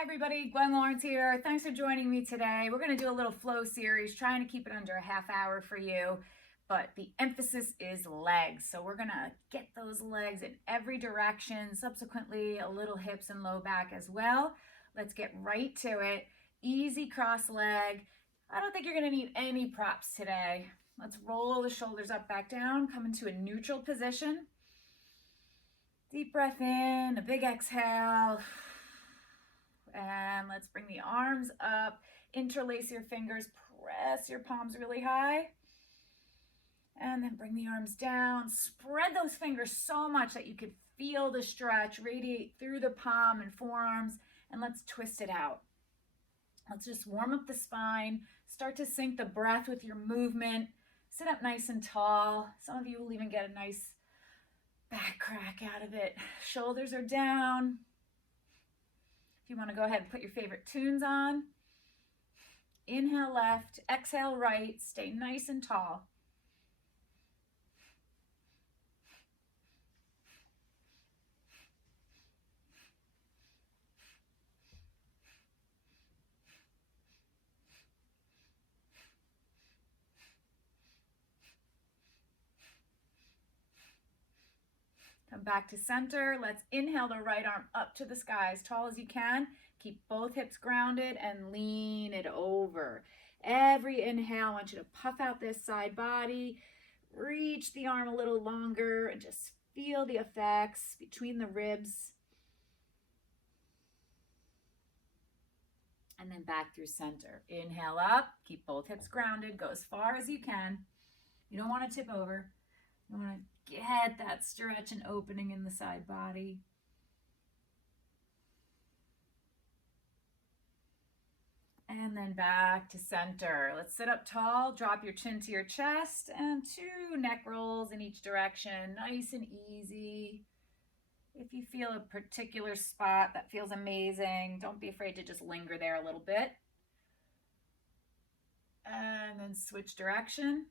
Hi everybody, Gwen Lawrence here. Thanks for joining me today. We're going to do a little flow series, trying to keep it under a half hour for you, but the emphasis is legs. So we're going to get those legs in every direction, subsequently a little hips and low back as well. Let's get right to it. Easy cross leg. I don't think you're going to need any props today. Let's roll the shoulders up, back down, come into a neutral position. Deep breath in, a big exhale. And let's bring the arms up, interlace your fingers, press your palms really high. And then bring the arms down, spread those fingers so much that you could feel the stretch radiate through the palm and forearms, and let's twist it out. Let's just warm up the spine, start to sync the breath with your movement. Sit up nice and tall. Some of you will even get a nice back crack out of it. Shoulders are down. If you want to go ahead and put your favorite tunes on. Inhale left, exhale right, stay nice and tall. Come back to center. Let's inhale the right arm up to the sky as tall as you can. Keep both hips grounded and lean it over. Every inhale, I want you to puff out this side body. Reach the arm a little longer and just feel the effects between the ribs. And then back through center. Inhale up, keep both hips grounded, go as far as you can. You don't want to tip over. You want to get that stretch and opening in the side body. And then back to center. Let's sit up tall, drop your chin to your chest, and 2 neck rolls in each direction, nice and easy. If you feel a particular spot that feels amazing, don't be afraid to just linger there a little bit. And then switch direction.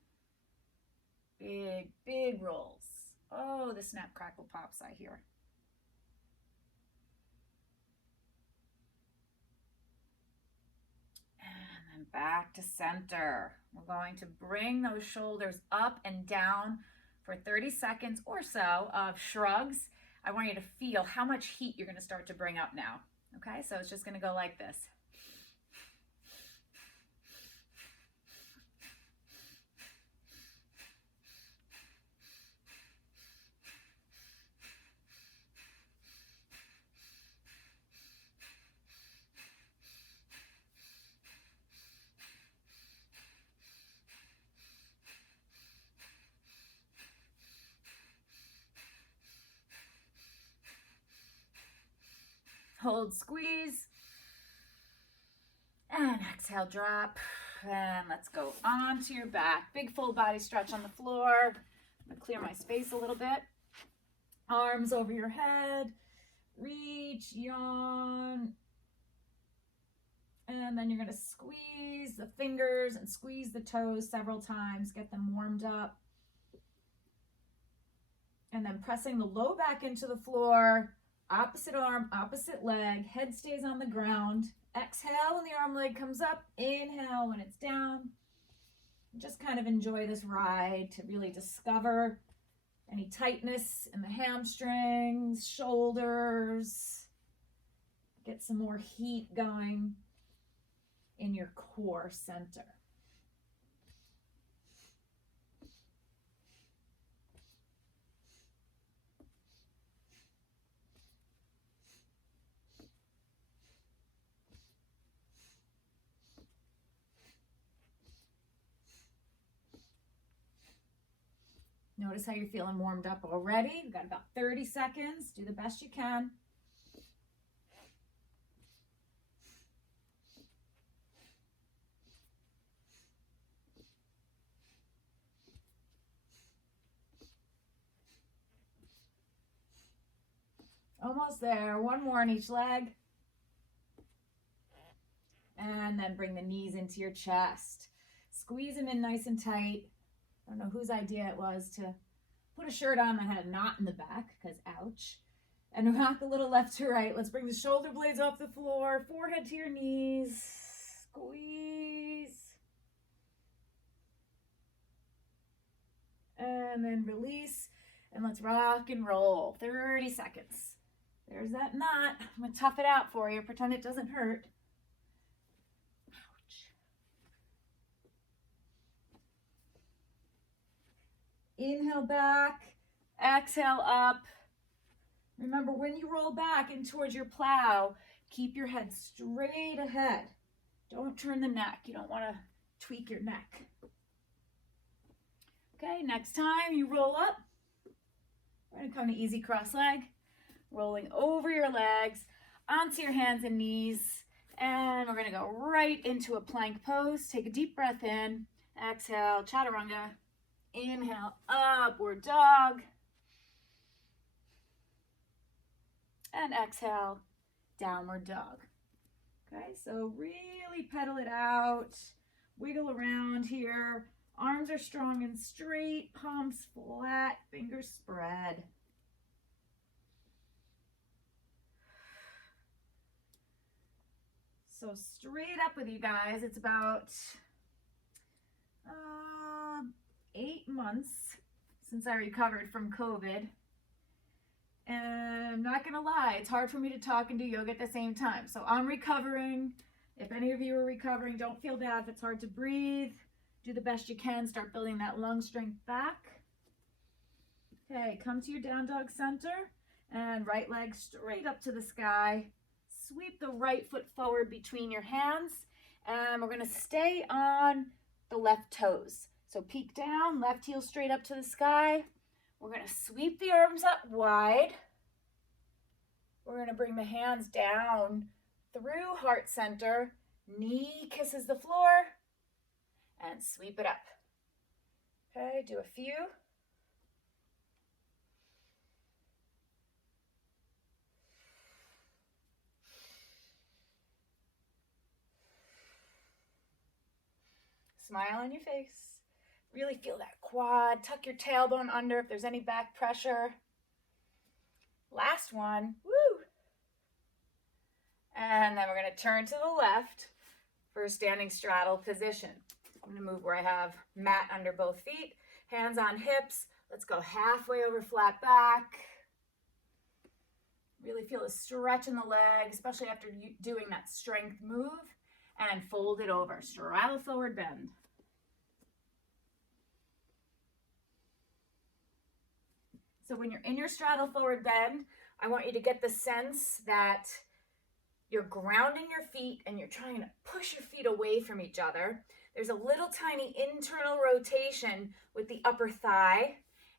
Big, big rolls. Oh, the snap, crackle, pops I hear. And then back to center. We're going to bring those shoulders up and down for 30 seconds or so of shrugs. I want you to feel how much heat you're going to start to bring up now. Okay, so it's just going to go like this. Hold, squeeze, and exhale, drop, and let's go onto your back. Big full body stretch on the floor. I'm gonna clear my space a little bit. Arms over your head, reach, yawn, and then you're gonna squeeze the fingers and squeeze the toes several times, get them warmed up. And then pressing the low back into the floor, opposite arm, opposite leg, head stays on the ground. Exhale when the arm leg comes up, inhale when it's down. Just kind of enjoy this ride to really discover any tightness in the hamstrings, shoulders. Get some more heat going in your core center. Notice how you're feeling warmed up already. We've got about 30 seconds. Do the best you can. Almost there. One more on each leg. And then bring the knees into your chest. Squeeze them in nice and tight. I don't know whose idea it was to put a shirt on that had a knot in the back, because ouch. And rock a little left to right. Let's bring the shoulder blades off the floor, forehead to your knees. Squeeze. And then release. And let's rock and roll. 30 seconds. There's that knot. I'm going to tough it out for you. Pretend it doesn't hurt. Ouch. Inhale back. Exhale up. Remember, when you roll back in towards your plow, keep your head straight ahead. Don't turn the neck. You don't want to tweak your neck. Okay, next time you roll up, we're going to come to easy cross leg, rolling over your legs, onto your hands and knees, and we're going to go right into a plank pose. Take a deep breath in, exhale, chaturanga, inhale, upward dog, and exhale, downward dog. Okay, so really pedal it out, wiggle around here. Arms are strong and straight, palms flat, fingers spread. So straight up with you guys, it's about 8 months since I recovered from COVID. And I'm not gonna lie, it's hard for me to talk and do yoga at the same time. So I'm recovering. If any of you are recovering, don't feel bad if it's hard to breathe. Do the best you can. Start building that lung strength back. Okay, come to your down dog center and right leg straight up to the sky. Sweep the right foot forward between your hands, and we're going to stay on the left toes. So peek down, left heel straight up to the sky. We're going to sweep the arms up wide. We're going to bring the hands down through heart center. Knee kisses the floor, and sweep it up. Okay, do a few. Smile on your face. Really feel that quad. Tuck your tailbone under if there's any back pressure. Last one. Woo! And then we're going to turn to the left for a standing straddle position. I'm going to move where I have mat under both feet, hands on hips. Let's go halfway over flat back. Really feel a stretch in the leg, especially after doing that strength move. And fold it over. Straddle forward bend. So when you're in your straddle forward bend, I want you to get the sense that you're grounding your feet and you're trying to push your feet away from each other. There's a little tiny internal rotation with the upper thigh,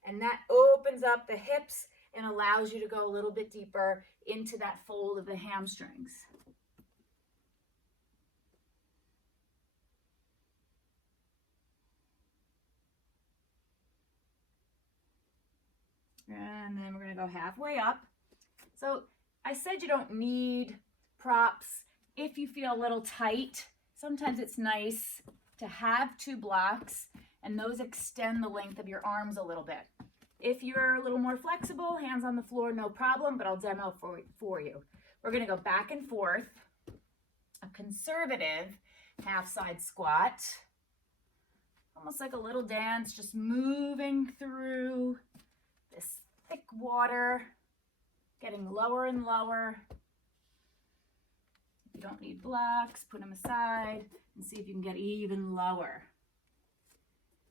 and that opens up the hips and allows you to go a little bit deeper into that fold of the hamstrings. And then we're going to go halfway up. So I said you don't need props if you feel a little tight. Sometimes it's nice to have 2 blocks, and those extend the length of your arms a little bit. If you're a little more flexible, hands on the floor, no problem, but I'll demo for you. We're going to go back and forth, a conservative half side squat, almost like a little dance, just moving through this thick water, getting lower and lower. If you don't need blocks, put them aside and see if you can get even lower.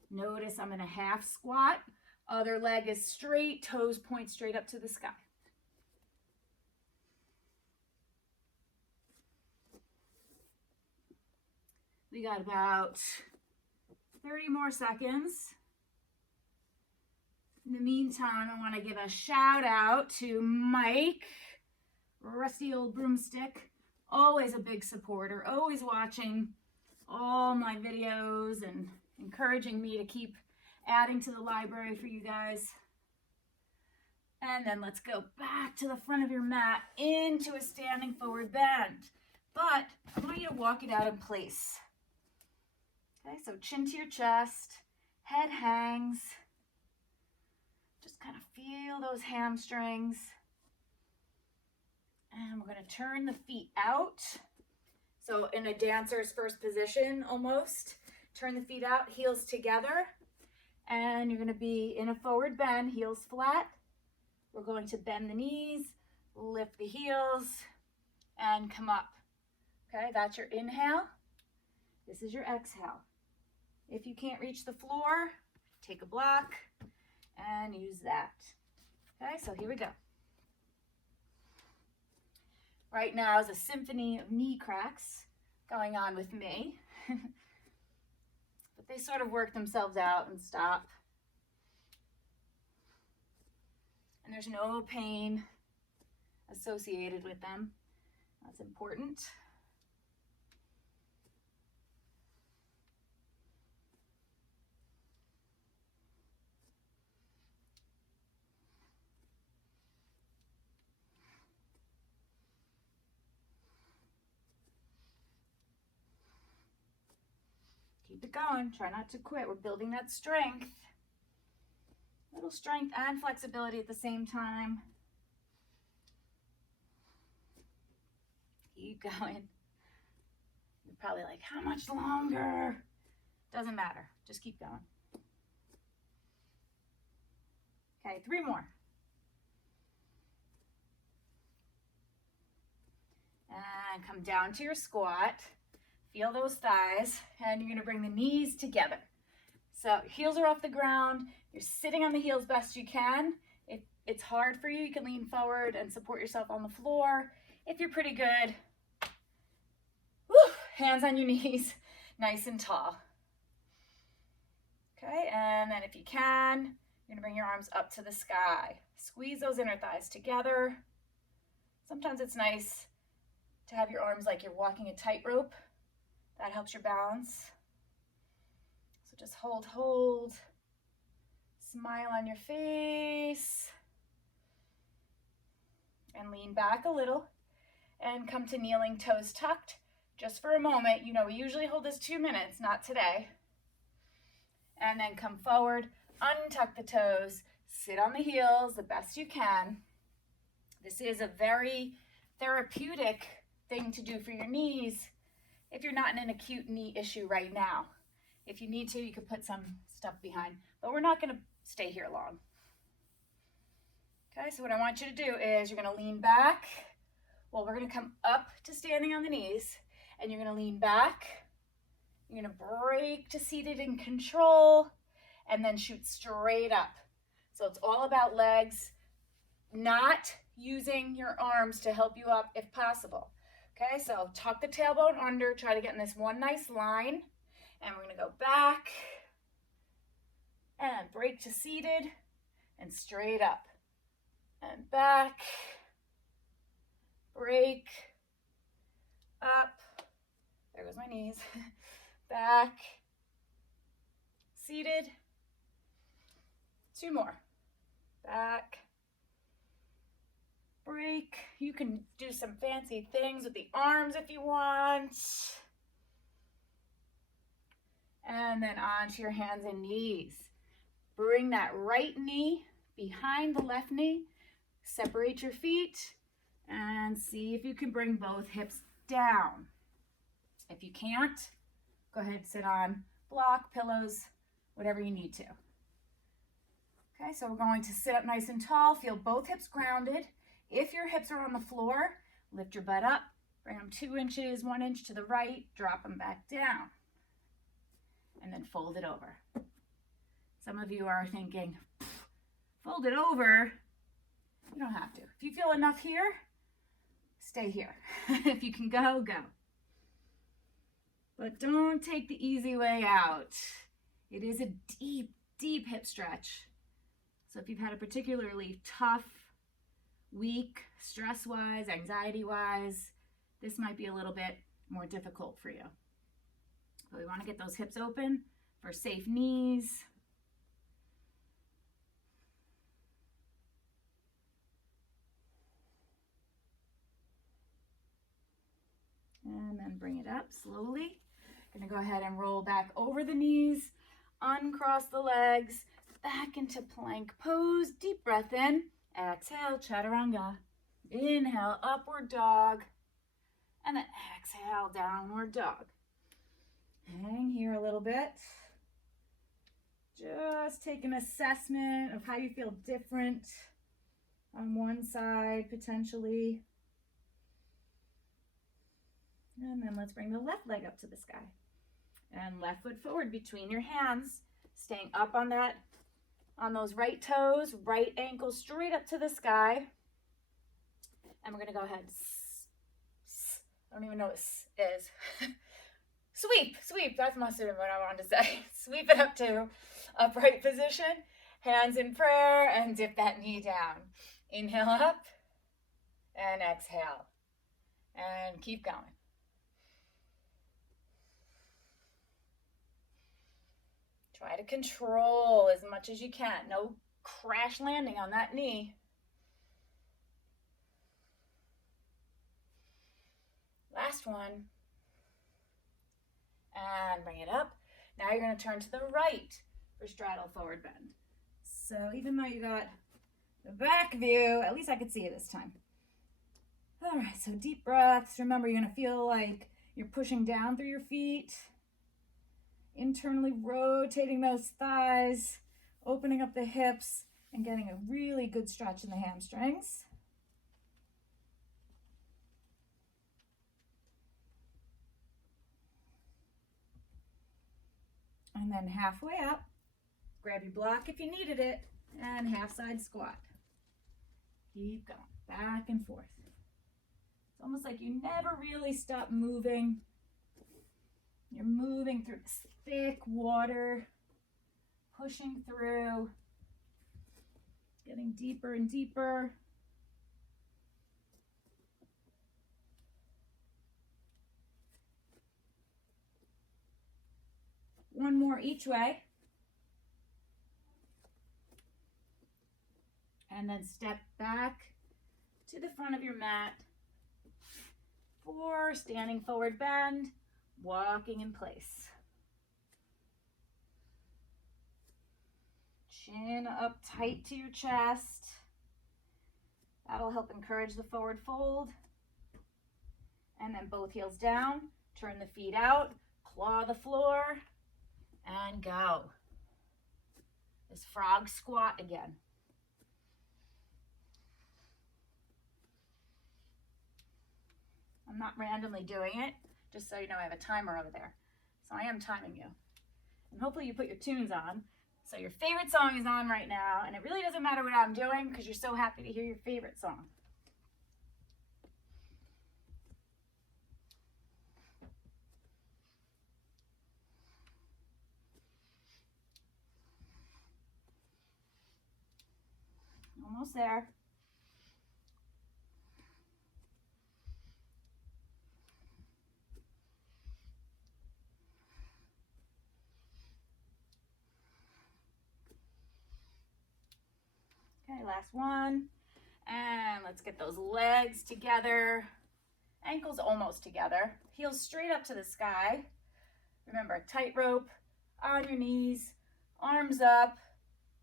Notice I'm in a half squat. Other leg is straight, toes point straight up to the sky. We got about 30 more seconds. In the meantime, I want to give a shout out to Mike, rusty old broomstick, always a big supporter, always watching all my videos and encouraging me to keep adding to the library for you guys. And then let's go back to the front of your mat into a standing forward bend. But I want you to walk it out in place. Okay, so chin to your chest, head hangs. Just kind of feel those hamstrings. And we're going to turn the feet out. So in a dancer's first position almost. Turn the feet out, heels together. And you're going to be in a forward bend, heels flat. We're going to bend the knees, lift the heels, and come up. Okay, that's your inhale. This is your exhale. If you can't reach the floor, take a block and use that. Okay, so here we go. Right now is a symphony of knee cracks going on with me. But they sort of work themselves out and stop. And there's no pain associated with them. That's important. Keep it going. Try not to quit. We're building that strength. Little strength and flexibility at the same time. Keep going. You're probably like, how much longer? Doesn't matter. Just keep going. Okay, 3 more. And come down to your squat. Feel those thighs, and you're going to bring the knees together. So heels are off the ground. You're sitting on the heels best you can. If it's hard for you, you can lean forward and support yourself on the floor. If you're pretty good, hands on your knees, nice and tall. Okay, and then if you can, you're gonna bring your arms up to the sky. Squeeze those inner thighs together. Sometimes it's nice to have your arms like you're walking a tightrope. That helps your balance. So just hold. Smile on your face. And lean back a little. And come to kneeling, toes tucked. Just for a moment. You know, we usually hold this 2 minutes, not today. And then come forward, untuck the toes, sit on the heels the best you can. This is a very therapeutic thing to do for your knees if you're not in an acute knee issue right now. If you need to, you could put some stuff behind, but we're not going to stay here long. Okay, so what I want you to do is you're going to lean back. Well, we're going to come up to standing on the knees, and you're going to lean back. You're going to break to seated in control, and then shoot straight up. So it's all about legs, not using your arms to help you up if possible. Okay, so tuck the tailbone under, try to get in this one nice line, and we're going to go back and break to seated and straight up and back, break, up, there goes my knees, back, seated, 2 more, back, break. You can do some fancy things with the arms if you want. And then onto your hands and knees. Bring that right knee behind the left knee. Separate your feet and see if you can bring both hips down. If you can't, go ahead and sit on block, pillows, whatever you need to. Okay, so we're going to sit up nice and tall. Feel both hips grounded. If your hips are on the floor, lift your butt up, bring them 2 inches, 1 inch to the right, drop them back down, and then fold it over. Some of you are thinking, fold it over. You don't have to. If you feel enough here, stay here. If you can go, go. But don't take the easy way out. It is a deep, deep hip stretch. So if you've had a particularly tough week, stress-wise, anxiety-wise, this might be a little bit more difficult for you. But we want to get those hips open for safe knees. And then bring it up slowly. Gonna go ahead and roll back over the knees, uncross the legs, back into plank pose. Deep breath in. Exhale, chaturanga. Inhale, upward dog. And then exhale, downward dog. Hang here a little bit. Just take an assessment of how you feel different on one side, potentially. And then let's bring the left leg up to the sky. And left foot forward between your hands, staying up on those right toes, right ankle straight up to the sky. And we're gonna go ahead. I don't even know what is. Sweep, that must have been what I wanted to say. Sweep it up to upright position, hands in prayer, and dip that knee down. Inhale up, and exhale. And keep going. Try to control as much as you can. No crash landing on that knee. Last one. And bring it up. Now you're going to turn to the right for straddle forward bend. So even though you got the back view, at least I could see it this time. All right, so deep breaths. Remember, you're going to feel like you're pushing down through your feet, internally rotating those thighs, opening up the hips, and getting a really good stretch in the hamstrings. And then halfway up, grab your block if you needed it, and half side squat. Keep going, back and forth. It's almost like you never really stop moving. You're moving through this thick water, pushing through, getting deeper and deeper. One more each way. And then step back to the front of your mat for standing forward bend, walking in place. Chin up tight to your chest. That'll help encourage the forward fold. And then both heels down, turn the feet out, claw the floor, and go. This frog squat again. I'm not randomly doing it, just so you know I have a timer over there. So I am timing you. And hopefully you put your tunes on. So your favorite song is on right now, and it really doesn't matter what I'm doing because you're so happy to hear your favorite song. Almost there. Okay, last one. And let's get those legs together. Ankles almost together. Heels straight up to the sky. Remember, tightrope on your knees, arms up,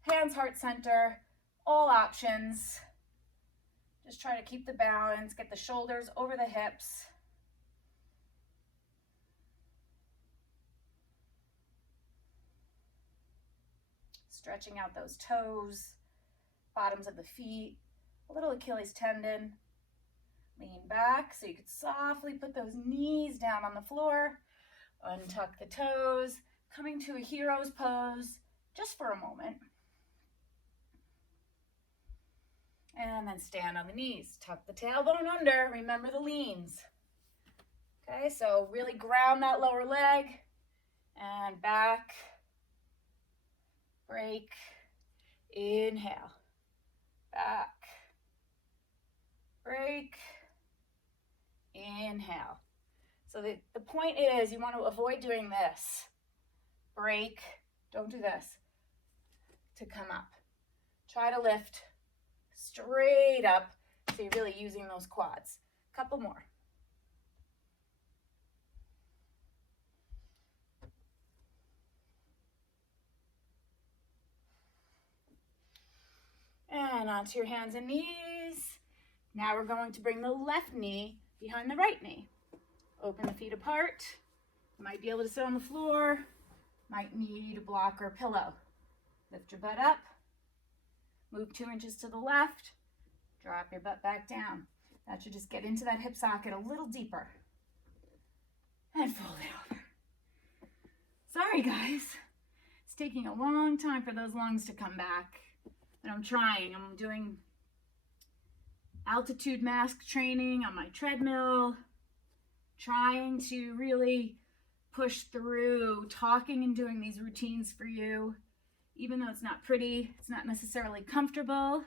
hands heart center, all options. Just try to keep the balance, get the shoulders over the hips. Stretching out those toes, bottoms of the feet, a little Achilles tendon. Lean back so you could softly put those knees down on the floor. Untuck the toes, coming to a hero's pose just for a moment. And then stand on the knees. Tuck the tailbone under. Remember the leans. Okay, so really ground that lower leg. And back. Break. Inhale. Back. Break. Inhale. So the point is you want to avoid doing this. Break. Don't do this. To come up. Try to lift straight up so you're really using those quads. Couple more. And onto your hands and knees. Now we're going to bring the left knee behind the right knee. Open the feet apart. You might be able to sit on the floor. Might need a block or a pillow. Lift your butt up. Move 2 inches to the left. Drop your butt back down. That should just get into that hip socket a little deeper. And fold it over. Sorry, guys. It's taking a long time for those lungs to come back. But I'm trying. I'm doing altitude mask training on my treadmill. Trying to really push through talking and doing these routines for you. Even though it's not pretty, it's not necessarily comfortable.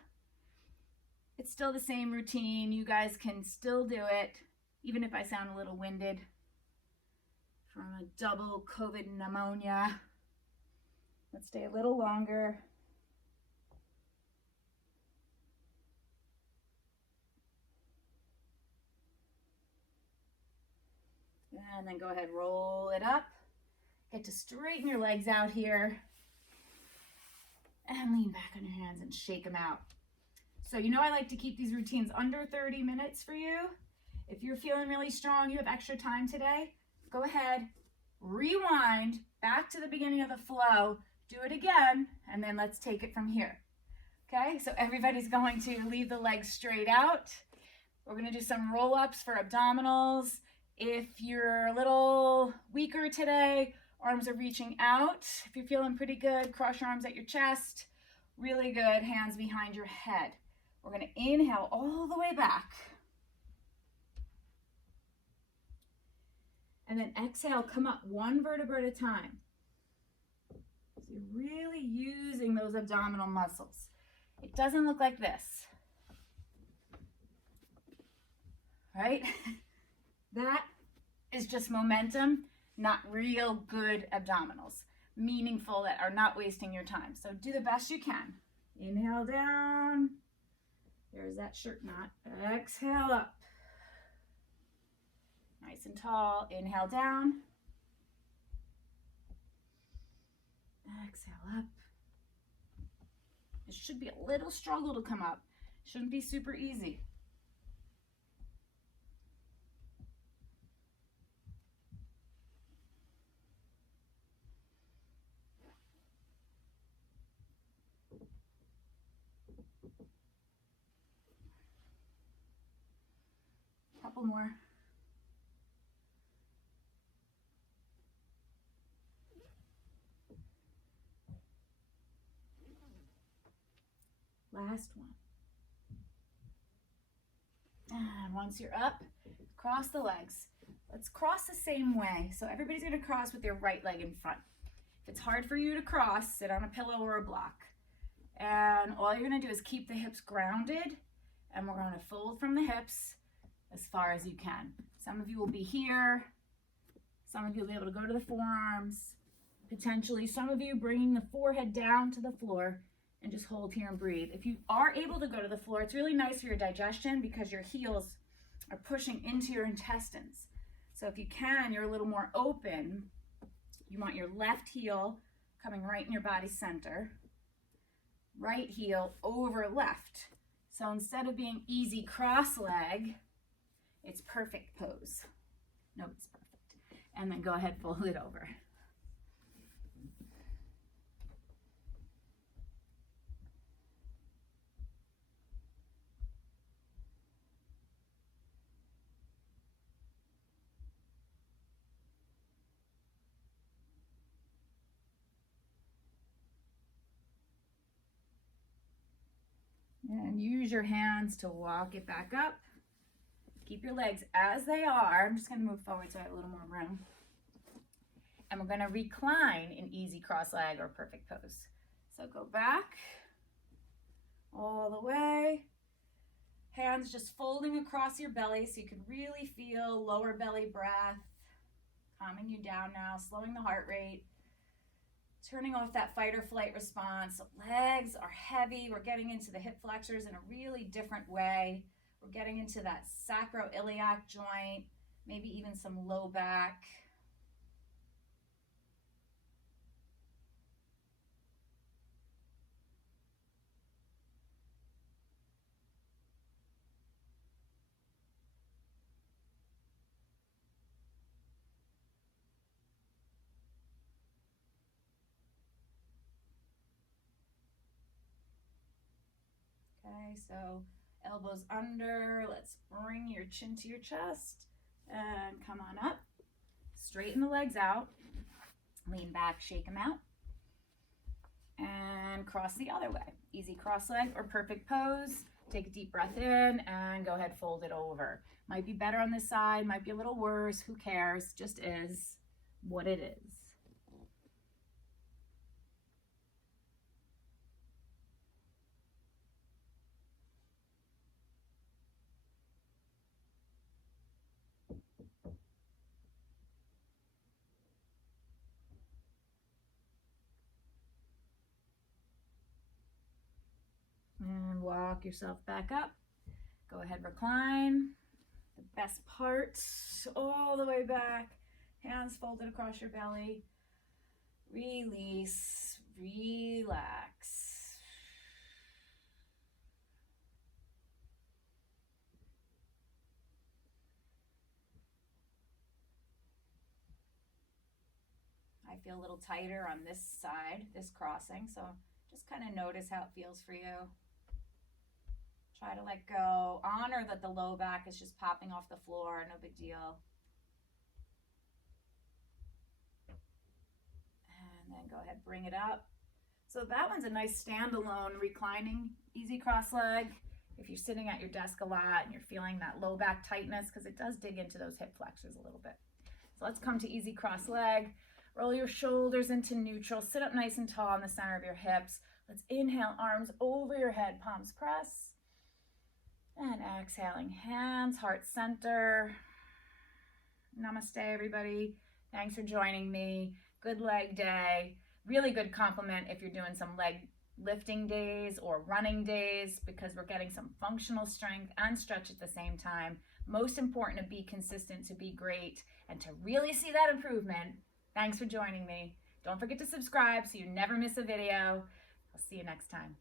It's still the same routine. You guys can still do it, even if I sound a little winded from a double COVID pneumonia. Let's stay a little longer. And then go ahead, roll it up. Get to straighten your legs out here. And lean back on your hands and shake them out. So you know I like to keep these routines under 30 minutes for you. If you're feeling really strong, you have extra time today, go ahead, rewind back to the beginning of the flow, do it again, and then let's take it from here. Okay, so everybody's going to leave the legs straight out. We're gonna do some roll-ups for abdominals. If you're a little weaker today, arms are reaching out. If you're feeling pretty good, cross your arms at your chest. Really good, hands behind your head. We're gonna inhale all the way back. And then exhale, come up 1 vertebra at a time. So you're really using those abdominal muscles. It doesn't look like this, right? That is just momentum, not real good abdominals, meaningful, that are not wasting your time. So do the best you can. Inhale down. There's that shirt knot. Exhale up. Nice and tall. Inhale down. Exhale up. It should be a little struggle to come up. Shouldn't be super easy. Couple more. Last one. And once you're up, cross the legs. Let's cross the same way. So everybody's going to cross with their right leg in front. If it's hard for you to cross, sit on a pillow or a block. And all you're going to do is keep the hips grounded, and we're going to fold from the hips as far as you can. Some of you will be here. Some of you will be able to go to the forearms. Potentially, some of you bringing the forehead down to the floor and just hold here and breathe. If you are able to go to the floor, it's really nice for your digestion because your heels are pushing into your intestines. So if you can, you're a little more open. You want your left heel coming right in your body center. Right heel over left. So instead of being easy cross leg, it's perfect pose. Nobody's perfect. And then go ahead, fold it over. And use your hands to walk it back up. Keep your legs as they are. I'm just going to move forward so I have a little more room. And we're going to recline in easy cross leg or perfect pose. So go back all the way. Hands just folding across your belly so you can really feel lower belly breath. Calming you down now, slowing the heart rate. Turning off that fight or flight response. Legs are heavy. We're getting into the hip flexors in a really different way. We're getting into that sacroiliac joint, maybe even some low back. Okay, so elbows under. Let's bring your chin to your chest and come on up. Straighten the legs out. Lean back, shake them out. And cross the other way. Easy cross leg or perfect pose. Take a deep breath in and go ahead, fold it over. Might be better on this side, might be a little worse. Who cares? Just is what it is. And walk yourself back up. Go ahead, recline. The best part, all the way back. Hands folded across your belly. Release, relax. I feel a little tighter on this side, this crossing, so just kind of notice how it feels for you. Try to let go. Honor that the low back is just popping off the floor, no big deal. And then go ahead, bring it up. So that one's a nice standalone reclining, easy cross leg. If you're sitting at your desk a lot and you're feeling that low back tightness, because it does dig into those hip flexors a little bit. So let's come to easy cross leg. Roll your shoulders into neutral. Sit up nice and tall in the center of your hips. Let's inhale, arms over your head, palms press. And exhaling, hands, heart center. Namaste, everybody. Thanks for joining me. Good leg day. Really good compliment if you're doing some leg lifting days or running days, because we're getting some functional strength and stretch at the same time. Most important to be consistent, to be great, and to really see that improvement. Thanks for joining me. Don't forget to subscribe so you never miss a video. I'll see you next time.